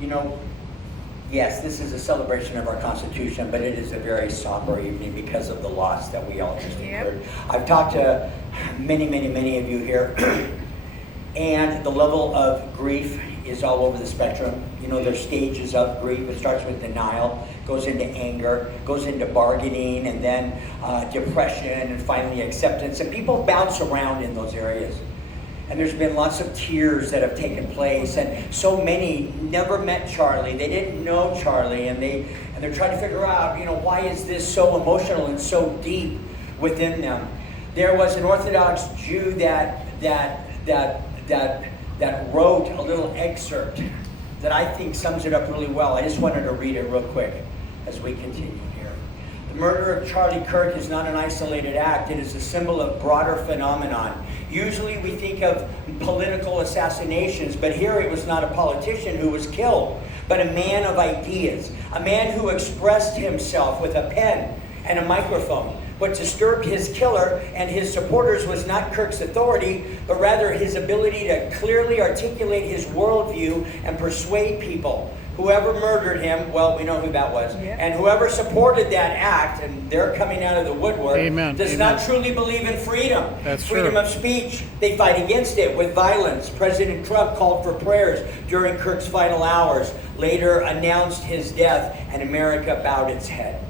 You know, yes, this is a celebration of our Constitution, but it is a very somber evening because of the loss that we all just incurred. I've talked to many of you here, and the level of grief is all over the spectrum. You know, there's stages of grief. It starts with denial, goes into anger, goes into bargaining, and then depression, and finally acceptance. And people bounce around in those areas. And there's been lots of tears that have taken place, and so many never met Charlie. They didn't know Charlie, and they're trying to figure out, you know, why is this so emotional and so deep within them. There was an Orthodox Jew that wrote a little excerpt that I think sums it up really well. I just wanted to read it real quick as we continue here. The murder of Charlie Kirk is not an isolated act. It is a symbol of broader phenomenon. Usually we think of political assassinations, but here it was not a politician who was killed, but a man of ideas, a man who expressed himself with a pen and a microphone. What disturbed his killer and his supporters was not Kirk's authority, but rather his ability to clearly articulate his worldview and persuade people. Whoever murdered him, well, we know who that was, and whoever supported that act, and they're coming out of the woodwork, does not truly believe in freedom. That's freedom of speech. They fight against it with violence. President Trump called for prayers during Kirk's final hours, later announced his death, and America bowed its head,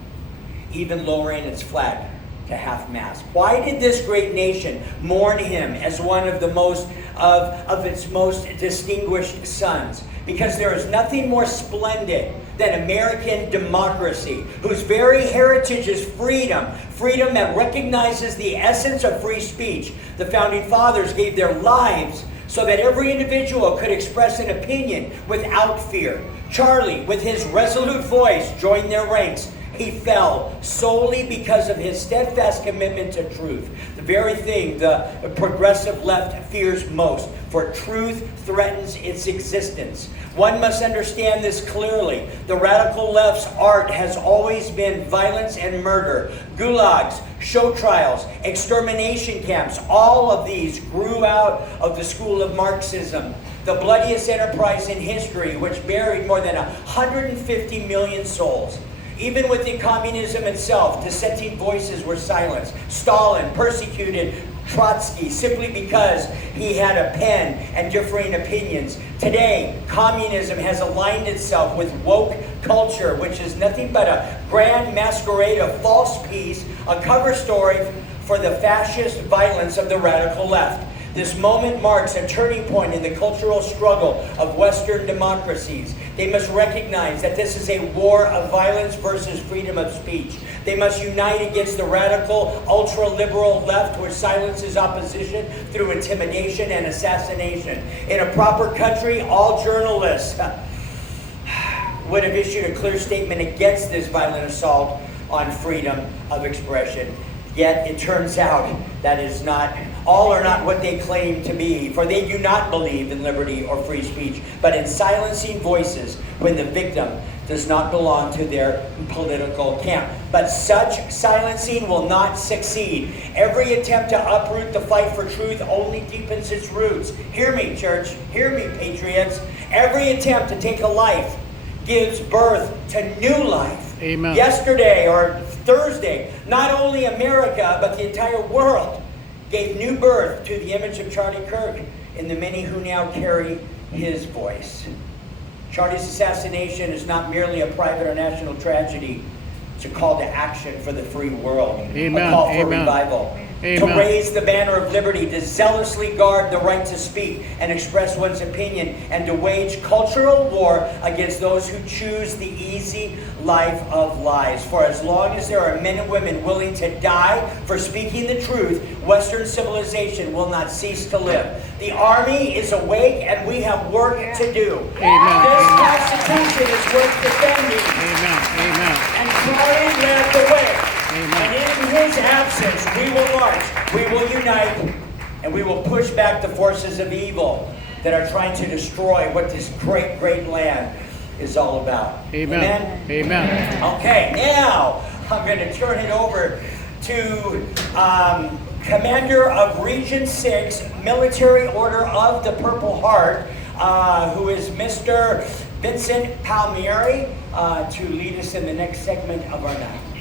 even lowering its flag to half-mast. Why did this great nation mourn him as one of the most of its most distinguished sons? Because there is nothing more splendid than American democracy, whose very heritage is freedom, freedom that recognizes the essence of free speech. The Founding Fathers gave their lives so that every individual could express an opinion without fear. Charlie, with his resolute voice, joined their ranks. He fell solely because of his steadfast commitment to truth, the very thing the progressive left fears most, for truth threatens its existence. One must understand this clearly. The radical left's art has always been violence and murder. Gulags, show trials, extermination camps, all of these grew out of the school of Marxism, the bloodiest enterprise in history, which buried more than 150 million souls. Even within communism itself, dissenting voices were silenced. Stalin persecuted Trotsky simply because he had a pen and differing opinions. Today, communism has aligned itself with woke culture, which is nothing but a grand masquerade of false peace, a cover story for the fascist violence of the radical left. This moment marks a turning point in the cultural struggle of Western democracies. They must recognize that this is a war of violence versus freedom of speech. They must unite against the radical, ultra-liberal left, which silences opposition through intimidation and assassination. In a proper country, all journalists would have issued a clear statement against this violent assault on freedom of expression. Yet it turns out that is not, all are not what they claim to be, for they do not believe in liberty or free speech, but in silencing voices when the victim does not belong to their political camp. But such silencing will not succeed. Every attempt to uproot the fight for truth only deepens its roots. Hear me, church. Hear me, patriots. Every attempt to take a life gives birth to new life. Amen. Yesterday or Thursday, not only America, but the entire world gave new birth to the image of Charlie Kirk in the many who now carry his voice. Charlie's assassination is not merely a private or national tragedy. It's a call to action for the free world. Amen. A call for Amen. revival. Amen. To raise the banner of liberty, to zealously guard the right to speak and express one's opinion, and to wage cultural war against those who choose the easy life of lies. For as long as there are men and women willing to die for speaking the truth, Western civilization will not cease to live. The army is awake and we have work to do. Amen. This Constitution is worth defending. Amen. Amen. And Charlie led the way. Amen. And in his absence, we will march, we will unite, and we will push back the forces of evil that are trying to destroy what this great, great land is all about. Amen. Amen. Okay, now I'm going to turn it over to Commander of Region 6, Military Order of the Purple Heart, who is Mr. Vincent Palmieri to lead us in the next segment of our night.